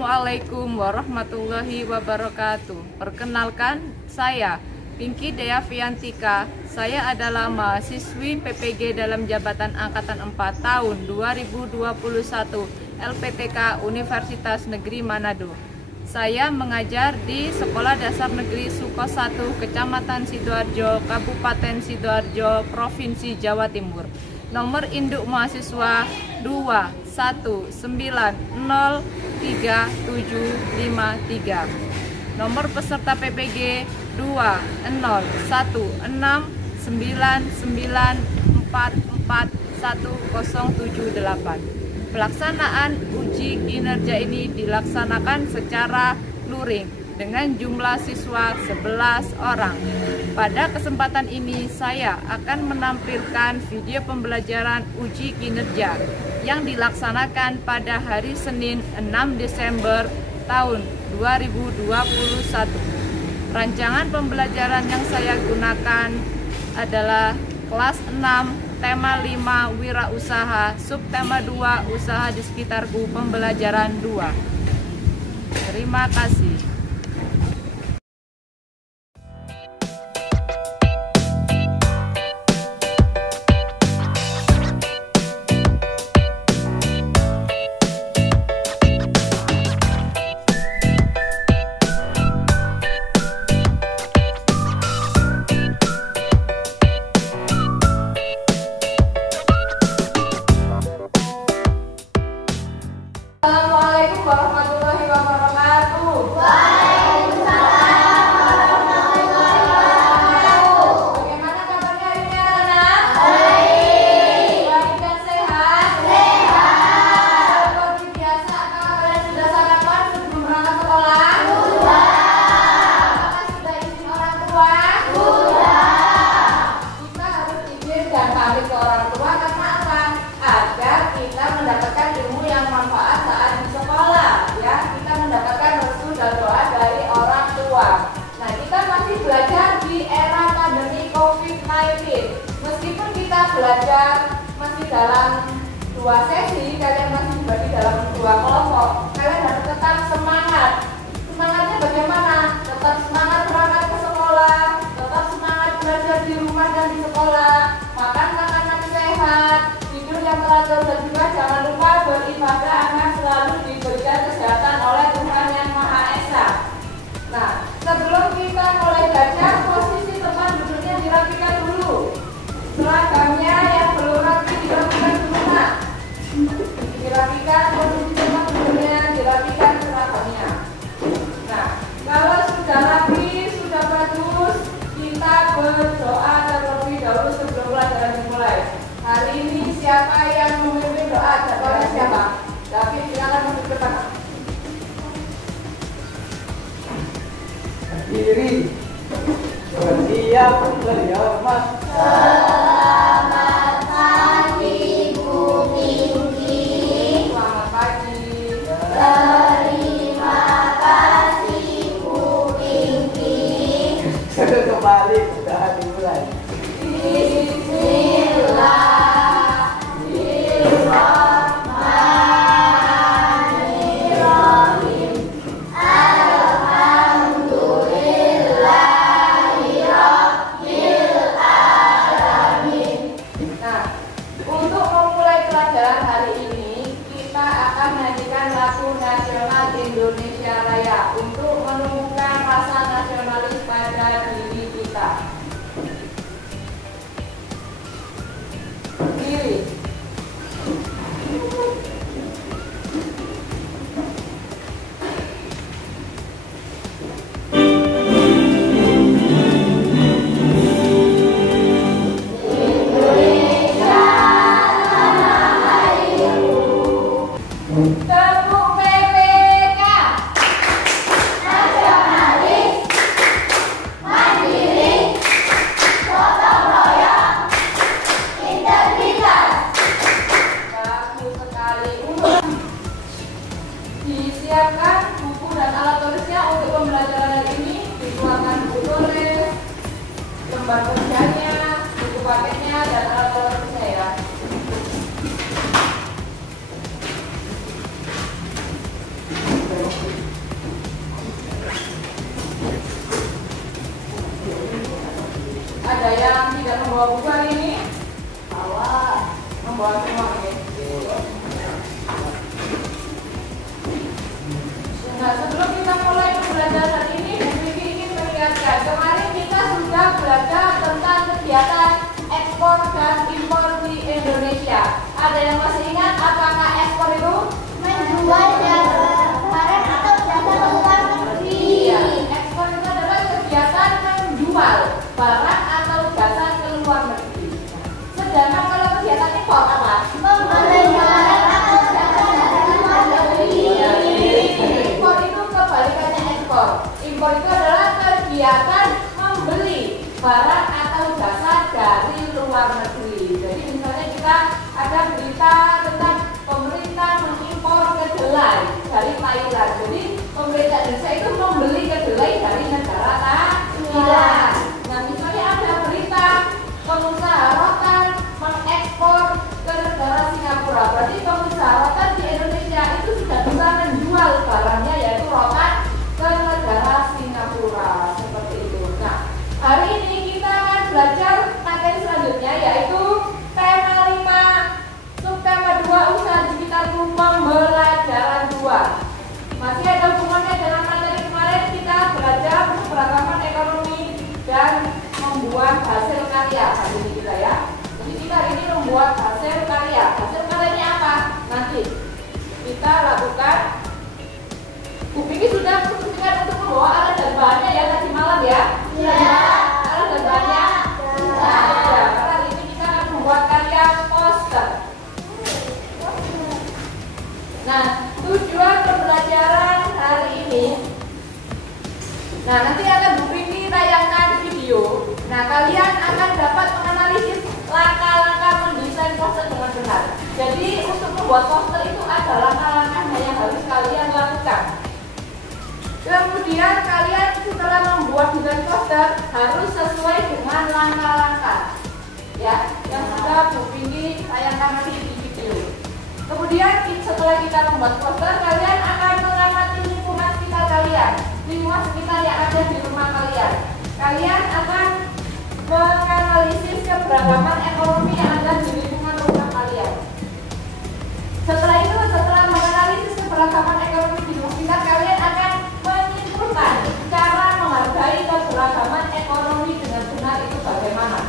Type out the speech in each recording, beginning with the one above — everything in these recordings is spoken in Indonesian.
Assalamualaikum warahmatullahi wabarakatuh. Perkenalkan, saya Pinky Deaviantika. Saya adalah mahasiswi PPG dalam jabatan Angkatan 4 tahun 2021 LPTK Universitas Negeri Manado. Saya mengajar di Sekolah Dasar Negeri Suko 1, Kecamatan Sidoarjo, Kabupaten Sidoarjo, Provinsi Jawa Timur. Nomor induk mahasiswa 219035753. Nomor peserta PPG 20169944178. Pelaksanaan uji kinerja ini dilaksanakan secara luring dengan jumlah siswa 11 orang. Pada kesempatan ini saya akan menampilkan video pembelajaran uji kinerja yang dilaksanakan pada hari Senin 6 Desember tahun 2021. Rancangan pembelajaran yang saya gunakan adalah kelas 6, tema 5 wirausaha, subtema 2 usaha di sekitarku, pembelajaran 2. Terima kasih. Assalamualaikum warahmatullahi wabarakatuh. Waalaikumsalam warahmatullahi wabarakatuh. Bagaimana kabarnya hari ini anak-anak? Baik. Baik dan sehat? Sehat. Seperti biasa, apakah kalian sudah sarapan sebelum berangkat sekolah? Sudah. Apakah sudah izin orang tua? Sudah. Kita harus izin dan pamit ke orang tua karena apa? Agar kita mendapatkan ilmu yang manfaat saat di sekolah, ya. Kita mendapatkan restu dan doa dari orang tua. Nah, kita masih belajar di era pandemi COVID-19. Meskipun kita belajar masih dalam 2 sesi, kalian masih dibagi dalam 2 kelompok. Kalian harus tetap semangat. Semangatnya bagaimana? Tetap semangat berangkat ke sekolah, tetap semangat belajar di rumah dan di sekolah, makan makanan sehat, tidur yang teratur, dan juga jangan lupa beribadah agar selalu diberikan kesehatan oleh Tuhan Yang Maha Esa. Nah, sebelum kita mulai belajar, posisi tempat duduknya dirapikan dulu. Seragamnya yang belum rapi dirapikan dulu, Nak. Dirapikan posisi tempat duduknya, dirapikan seragamnya. Nah, kalau sudah rapi, sudah bagus, kita berdoa terlebih dahulu sebelum pelajaran dimulai. Hari ini siapa yang memimpin doa? Jadwalnya siapa? David, silakan maju ke depan. Diri berdiam berhormat. Selamat pagi Bu Pinky. Selamat pagi. Terima kasih Bu Pinky. Kembali sudah dimulai. Bismillahirrahmanirrahim. Alhamdulillahirabbil alamin. Nah, untuk memulai pelajaran hari ini, kita akan menyanyikan lagu nasional Indonesia Raya untuk menumbuhkan rasa nasionalis pada diri kita. Diri. Tepuk PPK. Nasionalis, mandiri, gotong royong, integritas. Bagus sekali. Disiapkan buku dan alat tulisnya untuk pembelajaran hari ini. Dikeluarkan buku tulis, lembar kerjanya, buku paketnya, dan alat tulisnya, ya. membawa buku hari ini? Membawa semua ya. Nah, sebelum kita mulai pembelajaran ini, Bibi ingin mengingatkan, kemarin kita sudah belajar tentang kegiatan ekspor dan impor di Indonesia. Ada yang masih ingat apakah ekspor itu? Menjual barang atau jasa ke luar negeri. Iya, ekspor itu adalah kegiatan menjual barang atau jasa ke luar negeri. Sedangkan kalau kegiatan impor apa? Membeli barang atau jasa dari luar negeri. Impor itu kebalikannya ekspor. Impor itu adalah kegiatan membeli barang atau jasa dari luar negeri. Jadi misalnya kita ada berita tentang pemerintah mengimpor kedelai dari Thailand. Jadi pemerintah Indonesia itu membeli kedelai dari negara Thailand. Nah, misalnya ada berita pengusaha rotan mengekspor ke negara Singapura. Berarti pengusaha rotan di Indonesia itu sudah bisa menjual barangnya yaitu rotan ke negara Singapura. Seperti itu. Nah, hari ini kita akan belajar materi selanjutnya yaitu tema 5 subtema 2 usaha digital pembelajaran 2. Masih ada hubungannya dengan materi kemarin kita belajar keberagaman ekonomi dan membuat hasil karya hari ini kita ya. Jadi kita hari ini membuat hasil karya. Hasil karyanya apa? Nanti kita lakukan. Bu Vicky sudah memutuskan untuk membawa alat dan bahannya ya tadi malam ya. Iya. Alat dan bahannya. Nah, ya, karena hari ini kita akan membuat karya poster. Nah, tujuan pembelajaran hari ini. Nah, nanti akan Bu Vicky tayangkan video. Nah, kalian akan dapat menganalisis langkah-langkah mendesain poster dengan benar. Jadi, untuk membuat poster itu ada langkah-langkahnya yang harus kalian lakukan. Kemudian kalian setelah membuat desain poster harus sesuai dengan langkah-langkah ya yang sudah Bu Vicky tayangkan nanti di video. Kemudian setelah kita membuat poster, kalian akan mengamati lingkungan sekitar kalian, lingkungan sekitar yang ada di rumah kalian. Kalian akan menganalisis keberagaman ekonomi yang ada di lingkungan rumah kalian. Setelah itu, setelah menganalisis keberagaman ekonomi di lingkungan sekitar, kalian akan menyimpulkan cara menghargai keberagaman ekonomi dengan benar itu bagaimana.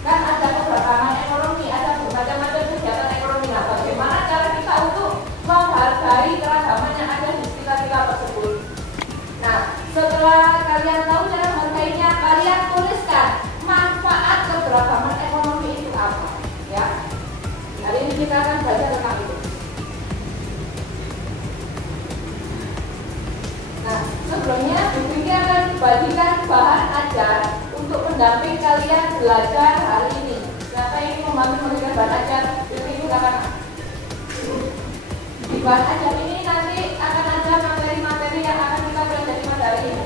Kan ada keberagaman ekonomi, ada bermacam-macam kegiatan ekonomi. Nah, bagaimana cara kita untuk menghargai keragaman yang ada di sekitar kita tersebut. Nah, setelah kalian tahu cara menghargainya, kalian tuliskan manfaat keberagaman ekonomi itu apa ya. Hari ini kita akan belajar tentang itu. Nah, sebelumnya Bu Vicky akan bagikan bahan ajar untuk pendamping kalian belajar hari ini. Siapa yang ingin membantu memberikan bahan ajar, Bu Vicky akan di bahan ajar ini nanti akan ada materi-materi yang akan kita pelajari pada hari ini.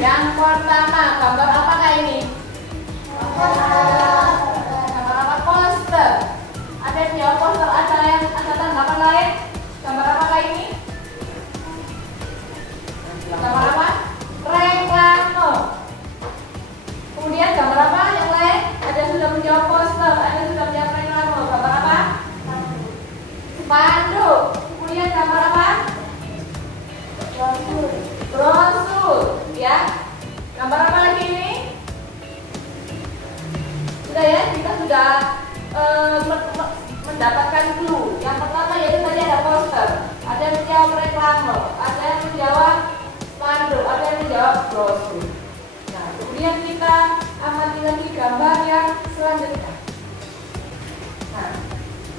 Yang pertama, gambar apakah ini? Gambar apa? Poster. Ada yang jawab poster, ada yang ada tanggapan lain? Gambar apakah ini? Gambar apa? Reklame. Kemudian gambar apa yang lain? Ada yang sudah menjawab poster, ada yang sudah menjawab reklame. Gambar apa? Spanduk. Kemudian gambar apa? Brosur. Ya. Gambar apa lagi ini? Sudah ya, kita sudah mendapatkan clue. Yang pertama yaitu tadi ada poster, ada yang menjawab reklame, ada yang menjawab spanduk, ada yang menjawab brosur. Nah, kemudian kita amati lagi gambar yang selanjutnya. Nah,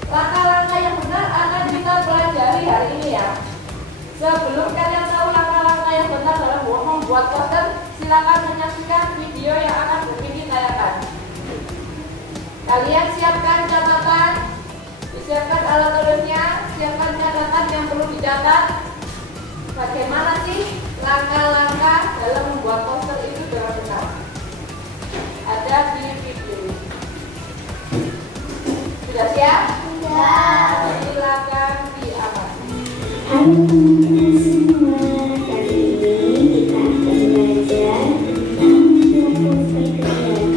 langkah-langkah yang benar akan kita pelajari hari ini ya. Sebelum kalian tahu langkah-langkah yang benar dalam membuat poster, silakan menyaksikan video yang akan Bu Vicky tayangkan. Kalian siapkan catatan, disiapkan alat tulisnya, siapkan catatan yang perlu dicatat. Bagaimana sih langkah-langkah dalam membuat poster itu dengan benar? Ada di video. Sudah siap? Sudah. Silakan diamati. Halo teman-teman semua, kali ini kita akan belajar tentang membuat poster kegiatan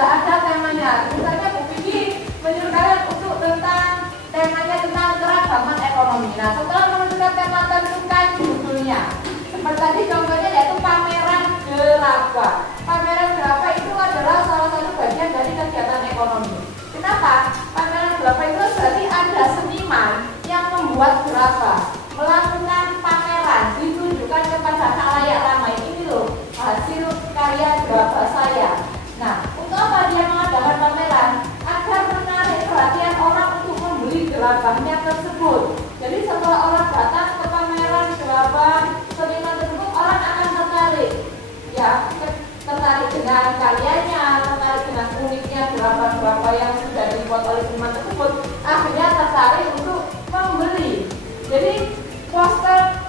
sudah ada temanya. Misalnya Bu Vivi menyuruh kalian untuk tentang temanya tentang keragaman ekonomi. Nah, setelah menentukan tema, tentukan judulnya. Seperti tadi contohnya yaitu pameran gerabah. Pameran gerabah itu adalah salah satu bagian dari kegiatan ekonomi. Kenapa? Pameran gerabah itu berarti ada seniman yang membuat gerabah, melakukan pameran, ditunjukkan kepada khalayak ramai. Ini loh hasil karya gerabah saya. Nah, untuk apa dia mengadakan pameran? Agar menarik perhatian orang untuk membeli gerabahnya tersebut. Jadi setelah orang datang ke pameran gerabah seniman tersebut, orang akan tertarik, ya, tertarik dengan karyanya, tertarik dengan uniknya gerabah-gerabah yang sudah dibuat oleh seniman tersebut, akhirnya tertarik untuk membeli. Jadi poster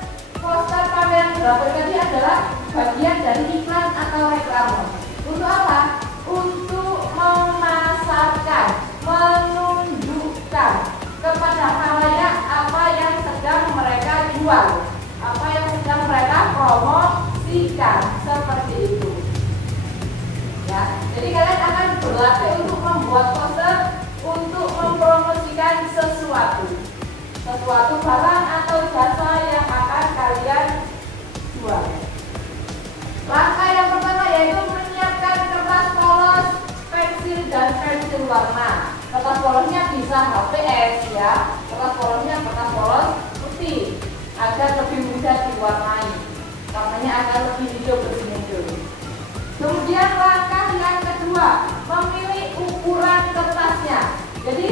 pameran gerabah tadi adalah bagian dari iklan atau reklame. Untuk apa? Untuk memasarkan, menunjukkan kepada khalayak apa yang sedang mereka jual, apa yang sedang mereka promosikan, seperti itu. Ya, jadi kalian akan berlatih untuk membuat poster untuk mempromosikan sesuatu barang atau jasa yang akan kalian jual. Langkah yang pertama yaitu menyiapkan kertas polos, pensil dan pensil warna. Kertas polosnya bisa HPS ya, kertas polosnya kertas polos putih agar lebih mudah diwarnai, warnanya akan lebih hijau bersinar. Kemudian langkah yang kedua, memilih ukuran kertasnya. Jadi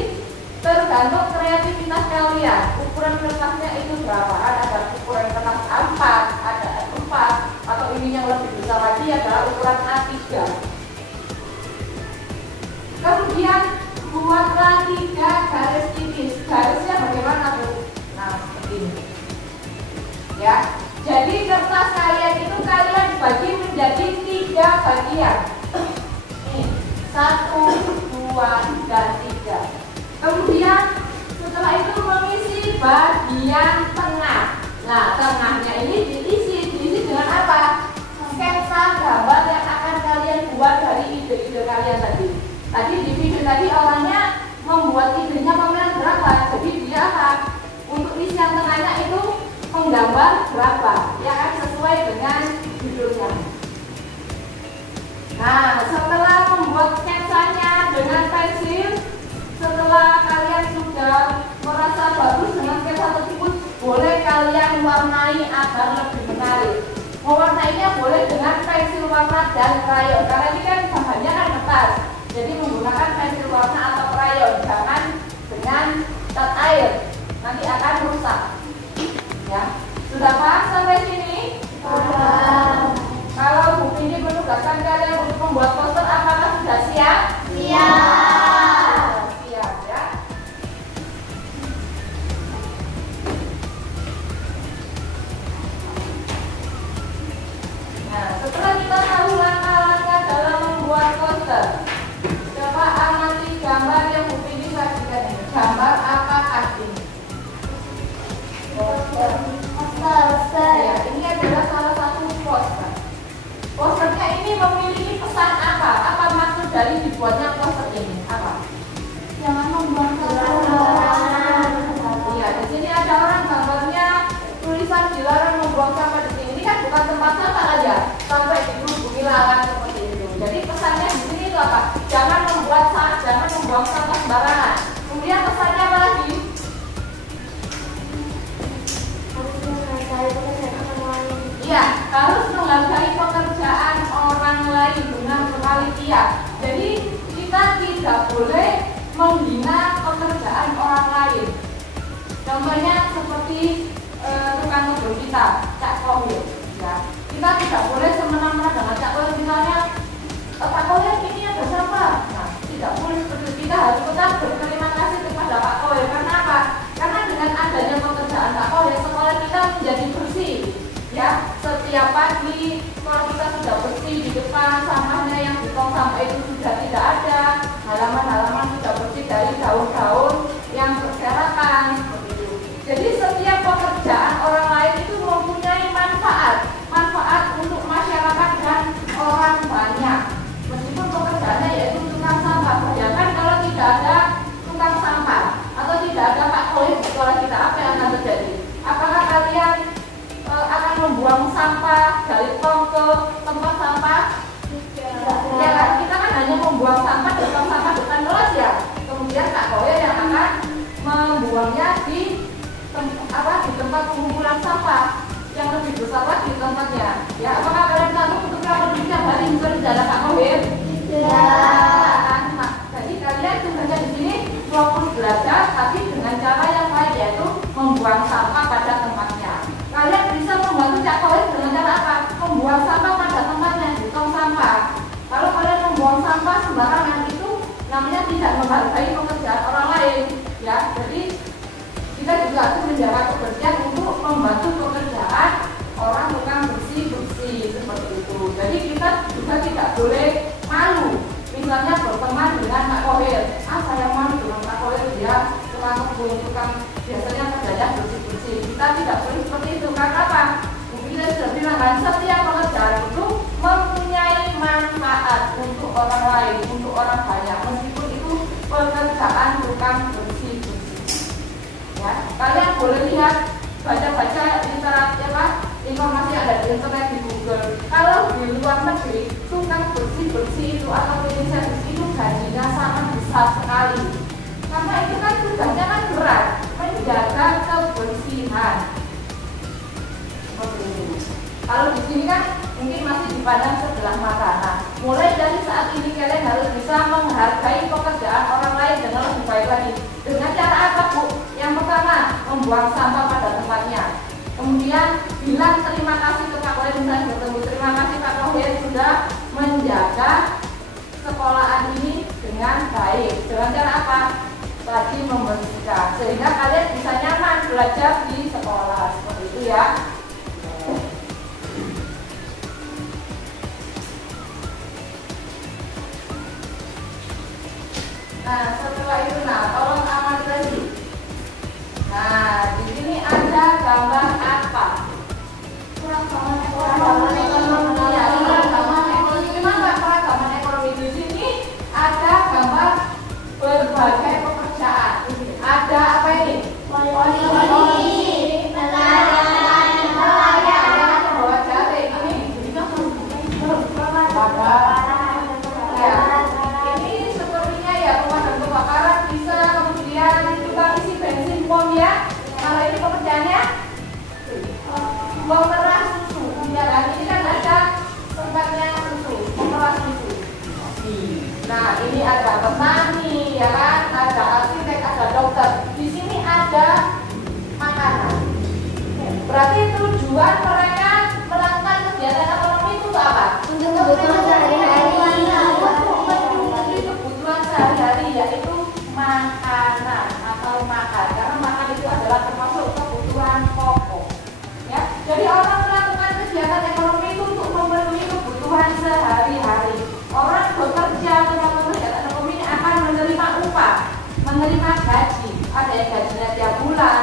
tergantung kreativitas kalian, ukuran kertasnya itu berapa. Ada ukuran kertas A4, ada A4, atau ini yang lebih besar lagi adalah ukuran A3. Kemudian buatlah 3 garis tipis. Garisnya bagaimana, Bu? Nah, seperti ini. Ya. Jadi kertas kalian itu kalian bagi menjadi 3 bagian. Ini 1, 2, dan 3. Kemudian setelah itu mengisi bagian tengah. Nah, tengahnya ini diisi dengan apa? Sketsa gambar yang akan kalian buat dari ide-ide kalian tadi. Tadi di video tadi awalnya membuat idenya pameran berapa? Jadi dia apa? Untuk isian tengahnya itu menggambar berapa? Ya kan, sesuai dengan judulnya. Nah, setelah membuat sketsanya dengan pensil, setelah kalian sudah merasa bagus dengan sketsa tersebut, boleh kalian warnai agar lebih menarik. Mewarnainya boleh dengan pensil warna dan krayon, karena ini kan bahannya kan kertas. Jadi menggunakan pensil warna atau krayon, jangan dengan cat air, nanti akan rusak. Ya, sudah paham sampai sini? Kalau Bu Vini menugaskan kalian untuk membuat poster, apakah sudah siap? Siap. Siap ya. Nah, setelah kita tahu langkah-langkah dalam membuat poster, coba amati gambar yang Bu Vini sajikan ini. Gambar apakah ini? Poster. Ya, ini adalah salah satu poster. Posternya ini memiliki pesan apa? Apa maksud dari dibuatnya poster ini? Apa? Jangan membuang sampah. Iya, di sini ada orang gambarnya tulisan dilarang membuang sampah di sini. Ini kan bukan tempat sampah aja, sampai dihubungi lawan seperti itu. Jadi pesannya di sini itu apa? Jangan membuang sampah sembarangan. Kemudian pesannya apa lagi? Iya, harus menghargai pekerjaan orang lain dengan kepastian. Jadi kita tidak boleh menghina pekerjaan orang lain. Contohnya seperti tukang ngebul kita, Cak Kohir. Ya, kita tidak boleh semena-mena dengan Cak Kohir. Misalnya, Pak Kohir ini ada sampah. Nah, tidak boleh seperti itu. Kita harus tetap berterima kasih kepada Pak Kohir. Karena apa? Karena dengan adanya pekerjaan Pak Kohir, sekolah kita menjadi bersih. Ya, setiap pagi kalau kita sudah bersih di depan, sampahnya yang di tong sampah itu sudah tidak ada, halaman-halaman sudah bersih dari daun-daun yang berserakan seperti itu. Jadi setiap pekerjaan orang lain itu mempunyai manfaat untuk masyarakat dan orang banyak. Meskipun pekerjaannya yaitu membuang sampah dari tong ke tempat sampah? Ya kan, kita kan hanya membuang sampah di tong sampah depan kelas ya. Kemudian Kak Koya yang akan membuangnya di tempat pengumpulan sampah yang lebih besar lagi tempatnya. Ya, apakah kalian tahu untuk berapa tiap hari berjalan Kak Koya? Ya. Nah, jadi kalian tugasnya di sini fokus belajar, tapi dengan cara yang baik, yaitu membuang sampah pada tempatnya. Kalian bisa membantu Kak Koya dengan cara apa? Membuang sampah pada tempatnya di tong sampah. Kalau kalian membuang sampah sembarangan itu namanya tidak menghargai pekerjaan orang lain, ya. Jadi kita juga harus menjaga kebersihan untuk membantu pekerjaan orang tukang bersih seperti itu. Jadi kita juga tidak boleh malu. Misalnya berteman dengan Kak Kohir, saya malu dengan Kak Kohir, dia tukang kebun, tukang biasanya kerjanya bersih. Kita tidak boleh seperti itu. Karena apa? Mungkin saya sudah bilang kan, setiap pekerjaan itu mempunyai manfaat untuk orang lain, untuk orang banyak, meskipun itu pekerjaan tukang bersih. Ya, kalian boleh lihat, baca-baca informasi ada di internet, di Google. Kalau di luar negeri, tukang bersih itu atau cleaning service itu gajinya sangat besar sekali. Karena itu kan tugasnya kan berat, menjaga kebersihan. Kalau di sini kan mungkin masih dipandang sebelah mata. Nah, mulai dari saat ini kalian harus bisa menghargai pekerjaan orang lain dengan lebih baik lagi. Dengan cara apa, Bu? Yang pertama, membuang sampah pada tempatnya. Kemudian bilang terima kasih ke Kak Kohir, misalnya bertemu, terima kasih Kak Kohir sudah menjaga sekolahan ini dengan baik. Dengan cara apa? Tadi membersihkan, sehingga kalian bisa nyaman belajar di sekolah, seperti itu ya. Nah, setelah itu, tolong amati lagi. Nah, di sini ada gambar apa? Peragaman ekonomi. Ya, peragaman ekonomi. Kenapa peragaman ekonomi? Di sini ada gambar berbagai pekerjaan. Ada apa ini? Polisi, nelayan, bawa jari. Ini ini sepertinya ya pemadam kebakaran bisa, kemudian tukang isi bensin pom ya. Kalau ini pekerjaannya memerah susu, ya kan? Ini kan ada tempatnya susu, memerah susu. Nah, ini ada petani, ya kan? Ada arsitek, ada dokter. Di sini ada makanan. Berarti tujuan mereka melakukan kegiatan ekonomi itu apa? Untuk kebutuhan sehari-hari. Kebutuhan sehari-hari, yaitu makanan atau makan. Karena makan itu adalah termasuk kebutuhan pokok. Ya, jadi orang melakukan kegiatan ekonomi itu untuk memenuhi kebutuhan sehari-hari. Orang bekerja melakukan kegiatan ekonomi ini akan menerima upah, menerima gaji. Ada yang gajinya tiap bulan,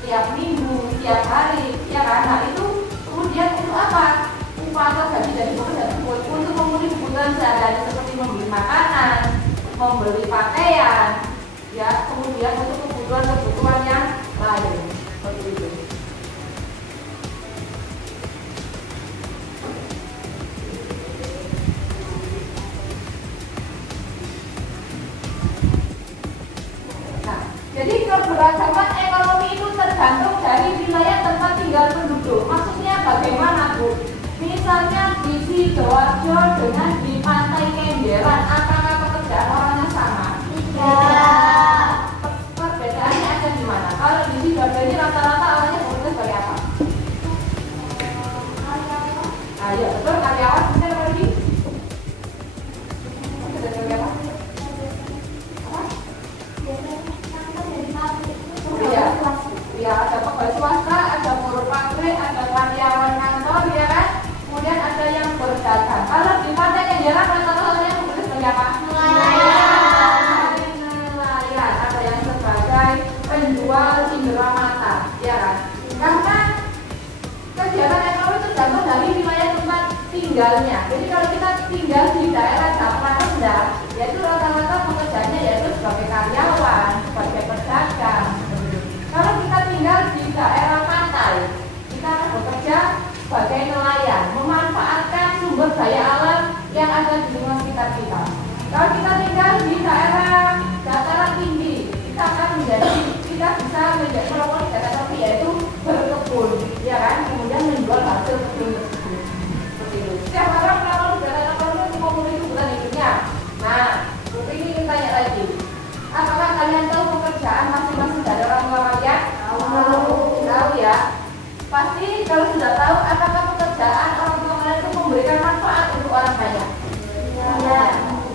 tiap minggu, tiap hari, ya kan? Nah, itu kemudian untuk apa? Upah atau gaji dari pekerjaan tersebut untuk memenuhi kebutuhan sehari-hari seperti membeli makanan, membeli pakaian, ya, kemudian untuk kebutuhan yang lain, seperti itu. Nah, jadi keberagaman ekonomi itu tergantung dari wilayah tempat tinggal penduduk. Maksudnya bagaimana, Bu? Misalnya di Sidoarjo dengan di Pantai Kenjeran, apakah pekerjaan orangnya sama? Tidak. Perbedaannya ada di mana? Kalau di Sidoarjo ini rata-rata orangnya bekerja sebagai apa? Ya betul, karyawan. Bisa apa lagi? Bekerja sebagai apa? Ya, ada pegawai swasta, ada buruh pabrik, ada karyawan kantor, ya kan? Kemudian ada yang berdagang. Kalau di Pantai Kenjeran rata-rata yang bekerja sebagai apa? Nelayan. Ada yang sebagai penjual indera mata, ya kan? Karena kegiatan ekonomi tergantung dari wilayah tempat tinggalnya. Jadi kalau kita tinggal di daerah dataran rendah, yaitu rata-rata pekerjaannya yaitu sebagai karyawan, sebagai pedagang. Kalau kita tinggal di daerah pantai, kita akan bekerja sebagai ada di lingkungan sekitar kita. Kalau kita tinggal di daerah dataran tinggi, kita bisa menjadi melakukan kegiatan seperti yaitu berkebun, ya kan? Kemudian menjual hasil kebun tersebut. Seperti itu. Setiap orang melakukan kegiatan ekonomi untuk memenuhi kebutuhan hidupnya. Nah, ini ingin tanya lagi. Apakah kalian tahu pekerjaan masing-masing dari orang tua kalian? Tahu ya. Pasti kalau sudah tahu, apakah pekerjaan orang tua kalian itu memberikan manfaat untuk orang banyak? Ya.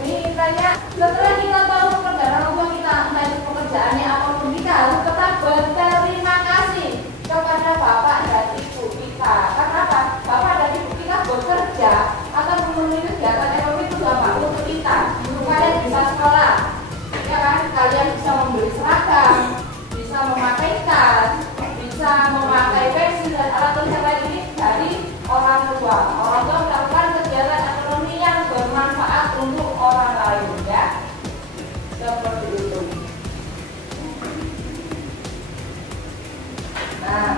Ini tanya, setelah kita tahu pekerjaan orang tua kita, entah itu pekerjaannya apapun, kita harus tetap berterima kasih kepada bapak dan ibu kita. Kenapa? Bapak dan ibu kita bekerja akan memenuhi kegiatan ekonomi itu apa? Untuk kita. Kalian bisa sekolah, ya kan? Kalian bisa membeli seragam, bisa memakai tas, bisa memakai pensil dan alat tulis yang lain ini dari orang tua. Orang tua melakukan kegiatan ekonomi yang bermanfaat untuk orang lain, ya. Seperti itu. Nah,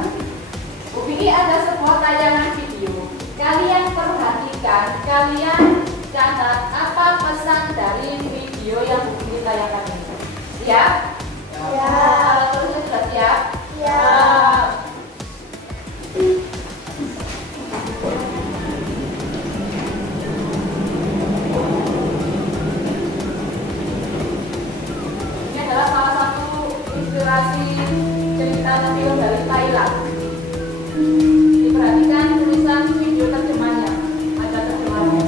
ini ada sebuah tayangan video. Kalian perhatikan, kalian catat apa pesan dari video yang ini tayangkan ini. Siap? Ya. Alat tulisnya sudah siap? Ya. Ini adalah salah satu inspirasi cerita film dari Thailand. Diperhatikan tulisan video terjemahnya. Ada terjemahnya.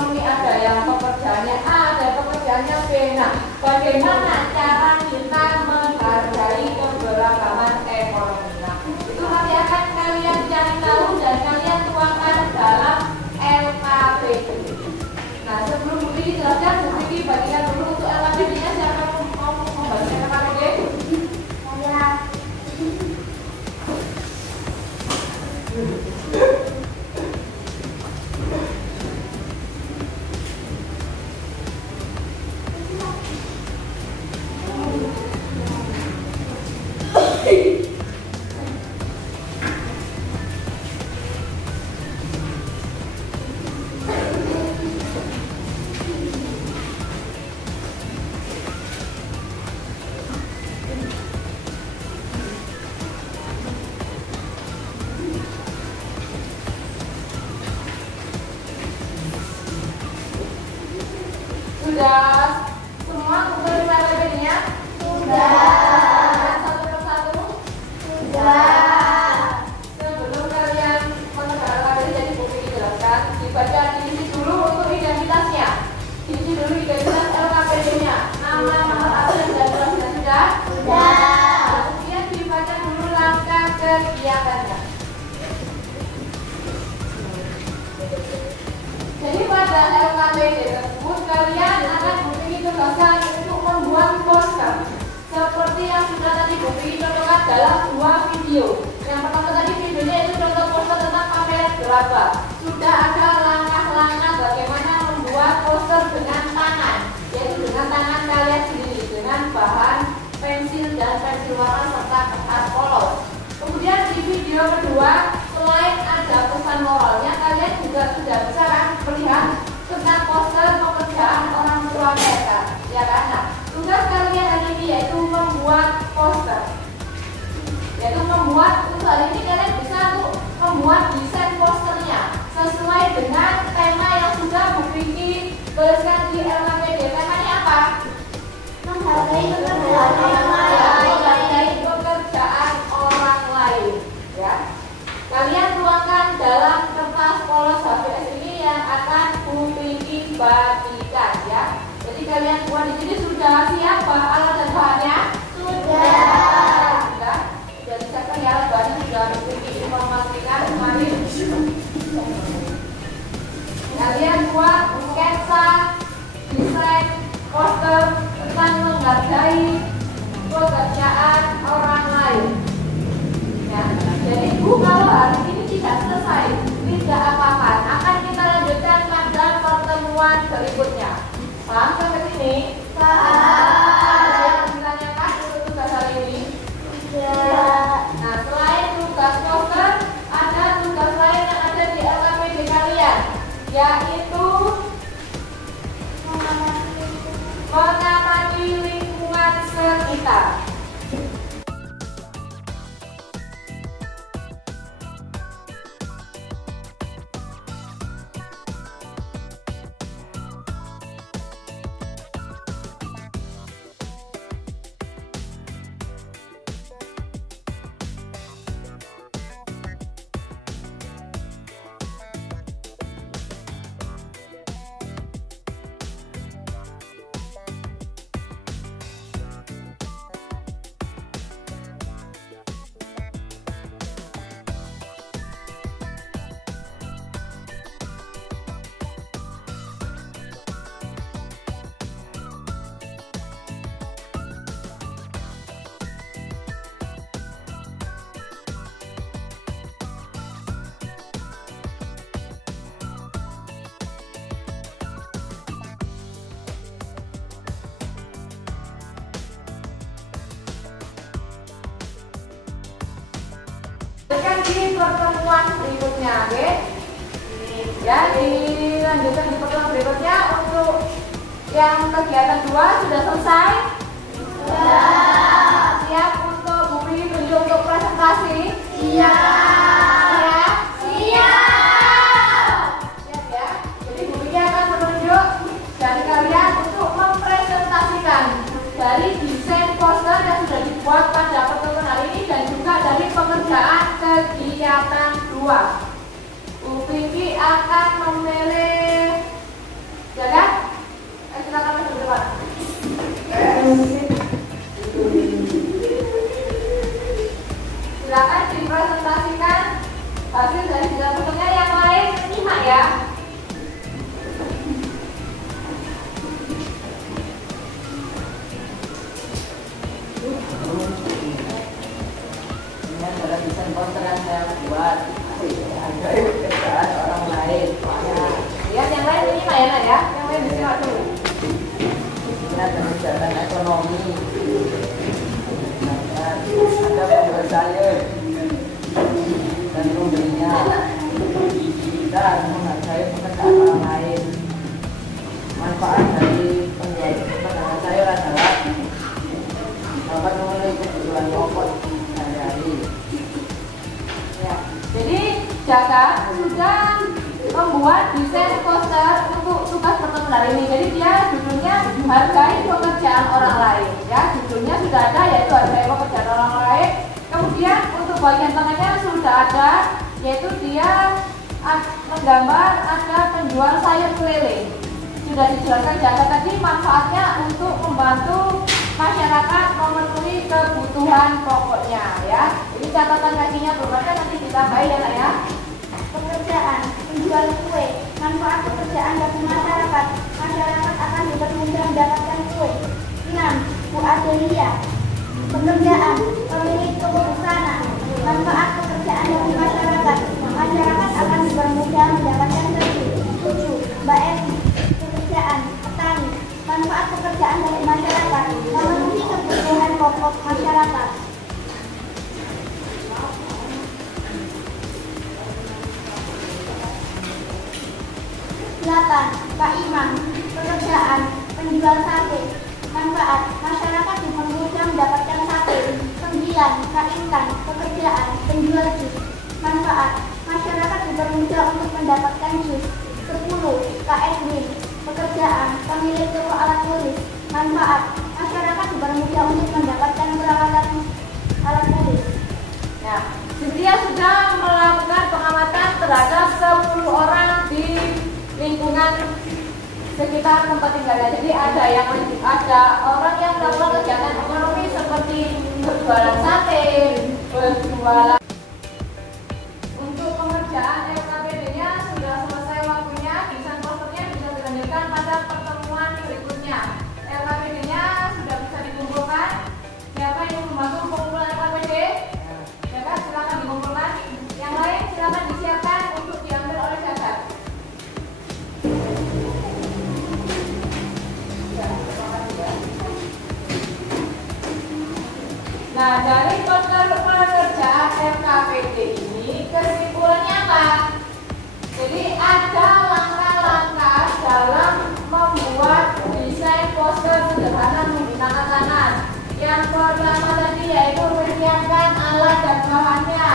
Ini ada yang pekerjaannya A, ada pekerjaannya B. Nah, bagaimana cara kita menghargai keberagaman ekonomi? Nah, itu nanti akan kalian cari tahu dan kalian tuangkan dalam LKPD. Nah, sebelum Bu Vicky jelaskan, Bu Vicky bagikan dulu untuk LKPD-nya. Siapa mau membagikan LKPD? Ya. Sudah semua kumpul di LKPD-nya? Sudah. Satu persatu? Sudah. Sebelum kalian mengerjakan LKPD, jadi Bu Vicky jelaskan, dibaca diisi dulu untuk identitasnya. Diisi dulu identitas LKPD-nya. Nama, nomor absen dan kelasnya sudah? Sudah. Kemudian dibaca dulu langkah kegiatannya. Jadi pada LKPD tersebut kalian akan tugaskan untuk membuat poster seperti yang sudah tadi Bu Vicky contohkan dalam dua video. Yang pertama tadi videonya itu contoh poster tentang pameran gerabah. Sudah ada langkah-langkah bagaimana membuat poster dengan tangan, yaitu dengan tangan kalian sendiri dengan bahan pensil dan pensil warna serta kertas polos. Kemudian di video kedua, selain ada pesan moralnya, kalian juga sudah bisa melihat tentang poster pekerjaan orang tua mereka, ya kan? Nah, tugas kalian hari ini yaitu membuat poster, yaitu membuat untuk hari ini kalian bisa untuk membuat desain posternya sesuai dengan tema yang sudah Bu Vicky tuliskan di LKPD. Temanya apa? Menghargai pekerjaan orang lain. Menghargai pekerjaan bentuknya, oke? Ya, dilanjutkan di pertemuan berikutnya. Untuk yang kegiatan 2 sudah selesai? Sudah. Siap untuk buku tunjuk untuk presentasi? Siap. Siap ya. Jadi bukunya akan menunjuk dari kalian untuk mempresentasikan dari desain poster yang sudah dibuat pada pertemuan hari ini dan juga dari pengerjaan kegiatan 2. Bu Vicky akan memilih, jaga. Silakan masuk ke depan. Silakan dipresentasikan hasil dari desain posternya. Yang lain menyimak ya. Ini adalah desain poster yang saya buat. Ada pekerjaan orang lain. Lihat yang lain menyimak ya, Nak ya. Yang lain disimak dulu. Ini ada kegiatan ekonomi. Ada pembuat saya dan pembelinya. Kita menghargai pekerjaan orang lain. Manfaat dari pekerjaan saya adalah dapat memenuhi kebutuhan pokok sehari-hari. Ya. Jadi Jaka sudah membuat desain poster untuk tugas pertemuan hari ini. Jadi dia judulnya hargai pekerjaan orang lain. Ya, judulnya sudah ada, yaitu hargai pekerjaan orang lain. Kemudian untuk bagian tengahnya sudah ada, yaitu dia menggambar ada penjual sayur keliling. Sudah dijelaskan Jaka tadi manfaatnya untuk membantu masyarakat memenuhi kebutuhan pokoknya ya. Jadi catatan kakinya belum ada, nanti ditambahin ya Nak ya. Pekerjaan penjual kue, manfaat pekerjaan bagi masyarakat. Masyarakat akan dipermudah mendapatkan kue. 6. Bu Adelia. Pekerjaan pemilik toko busana, manfaat pekerjaan bagi masyarakat. Masyarakat akan dipermudah mendapatkan baju. 7. Mbak Eti. Pekerjaan petani, manfaat pekerjaan bagi masyarakat, memenuhi kebutuhan pokok masyarakat. 8. Pak Imam. Pekerjaan penjual sate, manfaat masyarakat dipermudah mendapatkan sate. 9. Kak Intan. Pekerjaan penjual jus, manfaat masyarakat dipermudah untuk mendapatkan jus. 10. Kak Edwin. Pekerjaan pemilik toko alat tulis, manfaat masyarakat dipermudah untuk mendapatkan peralatan alat tulis. Nah, dia sudah melakukan pengamatan terhadap 10 orang di lingkungan sekitar tempat tinggalnya. Jadi ada orang yang melakukan kegiatan ekonomi seperti berjualan sate, berjualan. Untuk pengerjaan LKPD-nya sudah selesai waktunya. Desain posternya bisa dilanjutkan pada pertemuan berikutnya. LKPD-nya sudah bisa dikumpulkan. Siapa yang membantu pengumpulan LKPD? Ya, silakan dikumpulkan. Yang lain silakan disiapkan untuk diambil oleh Jaka. Nah, dari poster pengerjaan LKPD ini kesimpulannya apa? Jadi ada langkah-langkah dalam membuat desain poster sederhana menggunakan tangan. Yang pertama tadi yaitu menyiapkan alat dan bahannya,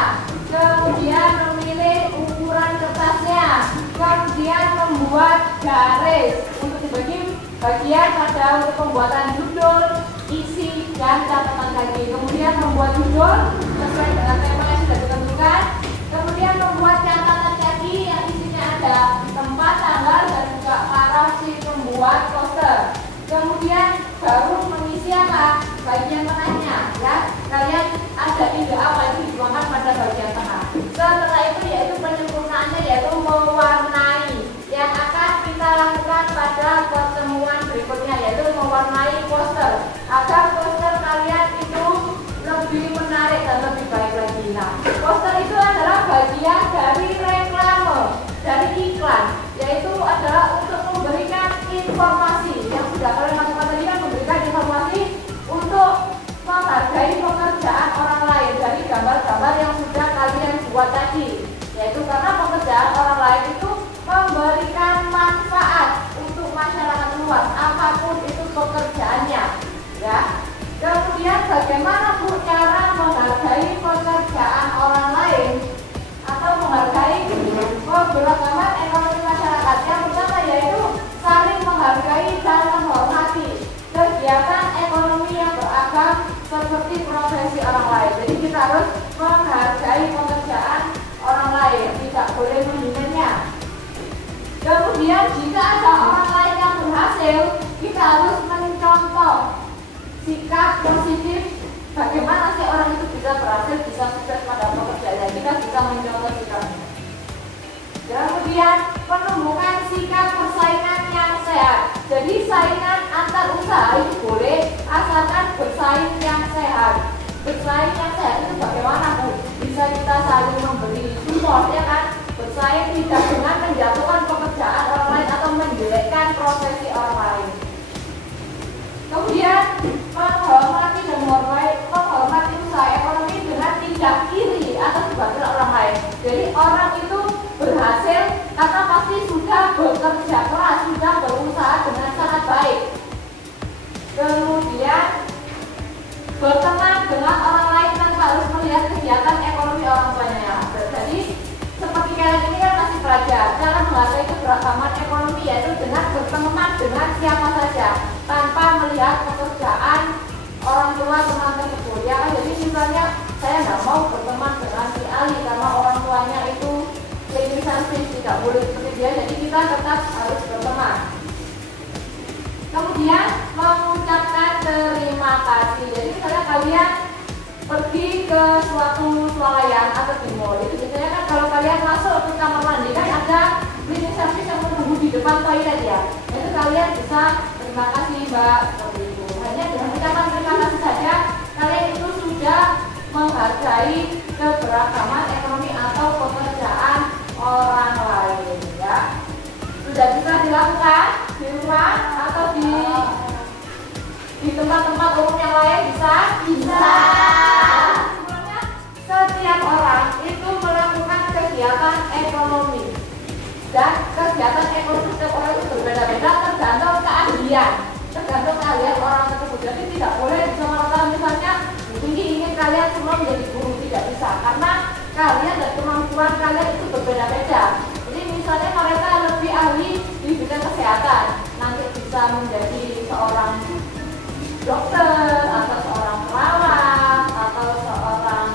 kemudian memilih ukuran kertasnya, kemudian membuat garis untuk dibagi bagian pada untuk pembuatan judul, isi, dan catatan kaki. Kemudian membuat judul sesuai dengan tema yang sudah ditentukan. Kemudian membuat catatan kaki yang isinya ada tempat, tanggal, dan juga arah si pembuat poster. Kemudian baru mengisi apa? Bagian tengahnya, ya. Kalian ada ide apa itu dituangkan pada bagian tengah. Setelah itu yaitu penyempurnaannya yaitu mewarnai yang akan kita lakukan pada pertemuan berikutnya, yaitu mewarnai poster agar poster kalian itu lebih menarik dan lebih baik lagi. Nah, poster itu adalah bagian dari reklame, dari iklan, yaitu adalah untuk memberikan informasi yang sudah kalian lakukan tadi kan, memberikan informasi seperti profesi orang lain. Jadi kita harus menghargai pekerjaan orang lain, tidak boleh menghinanya. Kemudian jika ada orang lain yang berhasil, kita harus mencontoh sikap positif. Bagaimana sih orang itu bisa berhasil, bisa sukses pada pekerjaannya? Kita bisa mencontoh sikapnya. Kemudian menumbuhkan sikap persaingan yang sehat. Jadi saingan antar usaha itu boleh, asalkan bersaing yang sehat. Bersaing yang sehat itu bagaimana, Bu? Bisa kita saling memberi support, ya kan? Bersaing tidak dengan menjatuhkan pekerjaan orang lain atau menjelekkan profesi orang lain. Kemudian menghormati dan menghormati usaha ekonomi dengan tidak iri atas keberhasilan orang lain. Jadi orang itu berhasil karena pasti sudah bekerja keras, sudah berusaha dengan sangat baik. Kemudian berteman dengan orang lain tanpa harus melihat kegiatan ekonomi orang tuanya. Jadi seperti kalian ini kan masih pelajar, cara menghargai keberagaman ekonomi yaitu dengan berteman dengan siapa saja tanpa melihat pekerjaan orang tua teman tersebut. Ya kan? Jadi misalnya saya nggak mau berteman dengan si Ali karena orang tuanya itu lisensi, tidak boleh seperti dia, jadi kita tetap harus berteman. Kemudian mengucapkan terima kasih. Jadi misalnya kalian pergi ke suatu swalayan atau di mall, itu biasanya kan kalau kalian masuk ke kamar mandi kan ada cleaning service yang menunggu di depan toilet ya. Itu kalian bisa terima kasih Mbak, seperti itu. Hanya dengan ucapan terima kasih saja kalian itu sudah menghargai keberagaman ekonomi atau pekerjaan orang lain, ya. Sudah bisa dilakukan di rumah atau di tempat-tempat umum yang lain, bisa? Sebenarnya setiap orang itu melakukan kegiatan ekonomi, dan kegiatan ekonomi setiap orang itu berbeda-beda tergantung keahlian orang tersebut. Jadi tidak boleh disamaratakan. Misalnya tinggi ingin kalian semua menjadi guru, tidak bisa, karena kalian dan kemampuan kalian itu berbeda-beda. Jadi misalnya mereka lebih ahli di bidang kesehatan, nanti bisa menjadi seorang dokter atau seorang perawat atau seorang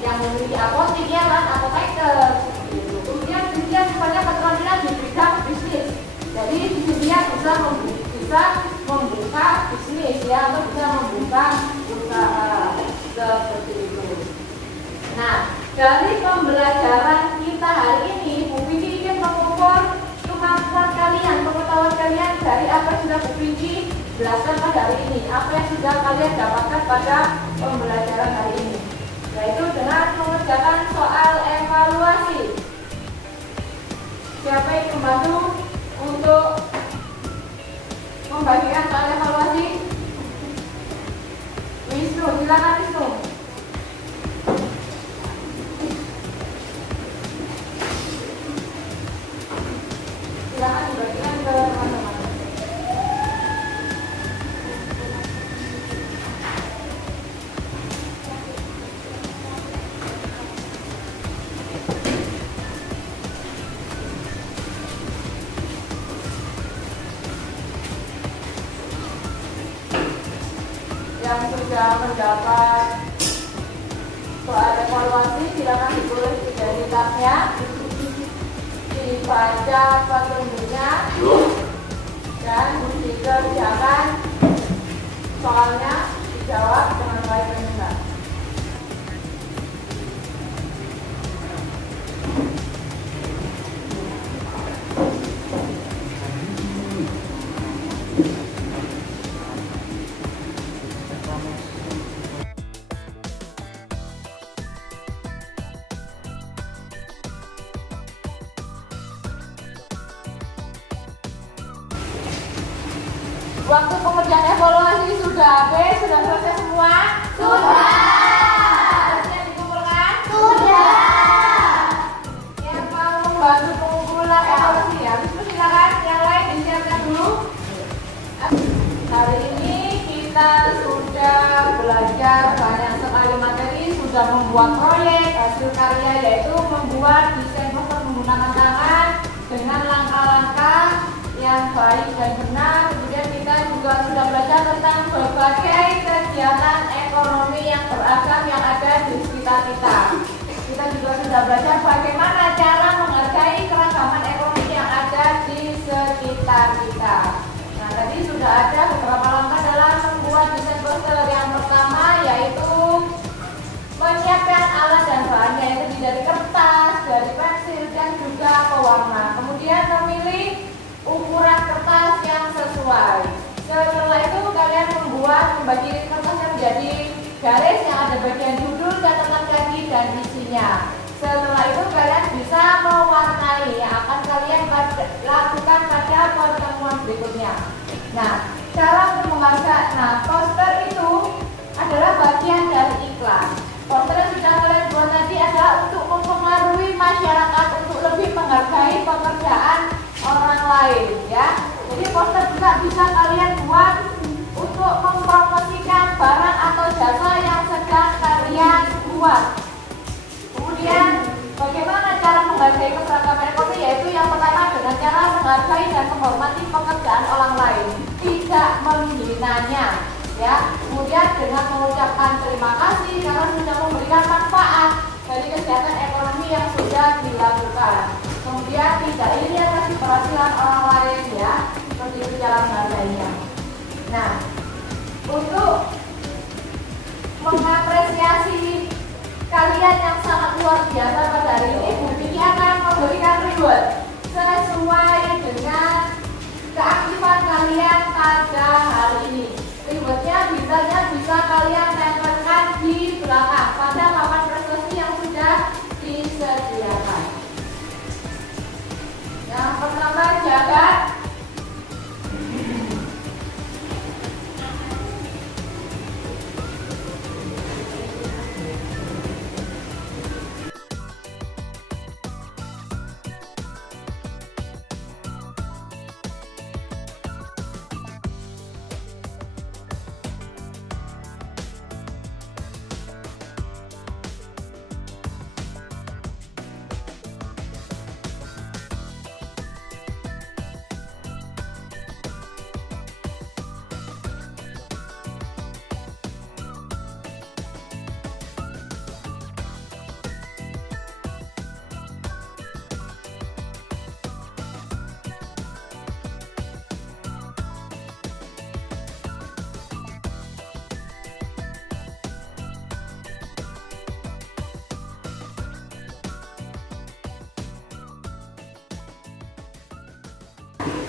yang memiliki apotek, ya kan, apoteker gitu. Kemudian dia punya keterampilan di bidang bisnis, jadi dia bisa membuka bisnis, ya, atau bisa membuka usaha seperti itu. Nah, dari pembelajaran kita hari ini, Bu Pinky ingin mengukur kemampuan kalian, pengetahuan kalian dari apa yang sudah Bu Pinky jelaskan pada hari ini, apa yang sudah kalian dapatkan pada pembelajaran hari ini, yaitu dengan mengerjakan soal evaluasi. Siapa yang membantu untuk membagikan soal evaluasi? Wisnu, silakan Wisnu. Silakan dibagikan ke teman-teman. Yang sudah mendapat soal evaluasi, silakan ditulis identitasnya, dibaca petunjuknya, dan dikerjakan soalnya, dijawab dengan baik dan benar. Waktu pengerjaan evaluasi sudah habis, sudah selesai semua? Sudah. Sudah dikumpulkan? Sudah. Yang mau membantu pengumpulan evaluasi ya, silakan. Yang lain disiapkan dulu. Hari ini kita sudah belajar banyak sekali materi, sudah membuat proyek, hasil karya yaitu membuat desain poster menggunakan tangan dengan langkah-langkah yang baik dan benar. Kemudian kita juga sudah belajar tentang berbagai kegiatan ekonomi. beragam yang ada di sekitar kita. Kita juga sudah belajar bagaimana cara menghargai keragaman ekonomi yang ada di sekitar kita. Nah, tadi sudah ada beberapa langkah dalam membuat desain poster. Yang pertama yaitu menyiapkan alat dan bahannya, yaitu dari kertas, dari pensil, dan juga pewarna. Kemudian memilih ukuran kertas yang sesuai. Setelah itu kalian membagi kertasnya menjadi garis yang ada bagian judul, catatan kaki, dan isinya. Setelah itu kalian bisa mewarnai yang akan kalian lakukan pada pertemuan berikutnya. Nah, cara untuk menghargai, poster itu adalah bagian dari iklan. Poster yang sudah kalian buat tadi adalah untuk mempengaruhi masyarakat untuk lebih menghargai pekerjaan orang lain, ya. Jadi poster juga bisa kalian buat untuk mempromosikan barang atau jasa yang sedang kalian buat. Kemudian bagaimana cara menghargai keseragaman ekonomi, yaitu yang pertama dengan cara menghargai dan menghormati pekerjaan orang lain, tidak menghinanya, ya. Kemudian dengan mengucapkan terima kasih karena sudah memberikan manfaat dari kegiatan ekonomi yang sudah dilakukan. Kemudian tidak iri atas keberhasilan orang lain, ya, seperti itu cara menghargainya. Nah, untuk mengapresiasi kalian yang sangat luar biasa pada hari ini, Bu Vicky akan memberikan reward sesuai dengan keaktifan kalian pada hari ini. Rewardnya bisa kalian tempelkan di belakang pada papan prestasi yang sudah disediakan. Yang pertama, jaga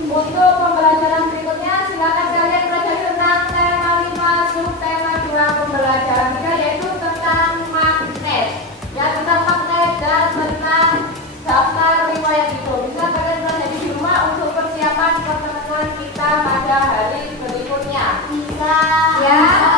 Untuk pembelajaran berikutnya, silakan kalian pelajari tentang tema 5 subtema 2 pembelajaran 3, yaitu tentang magnet, ya, tentang magnet dan tentang daftar riwayat hidup. Bisa kalian pelajari di rumah untuk persiapan pertemuan kita pada hari berikutnya. Bisa. Ya.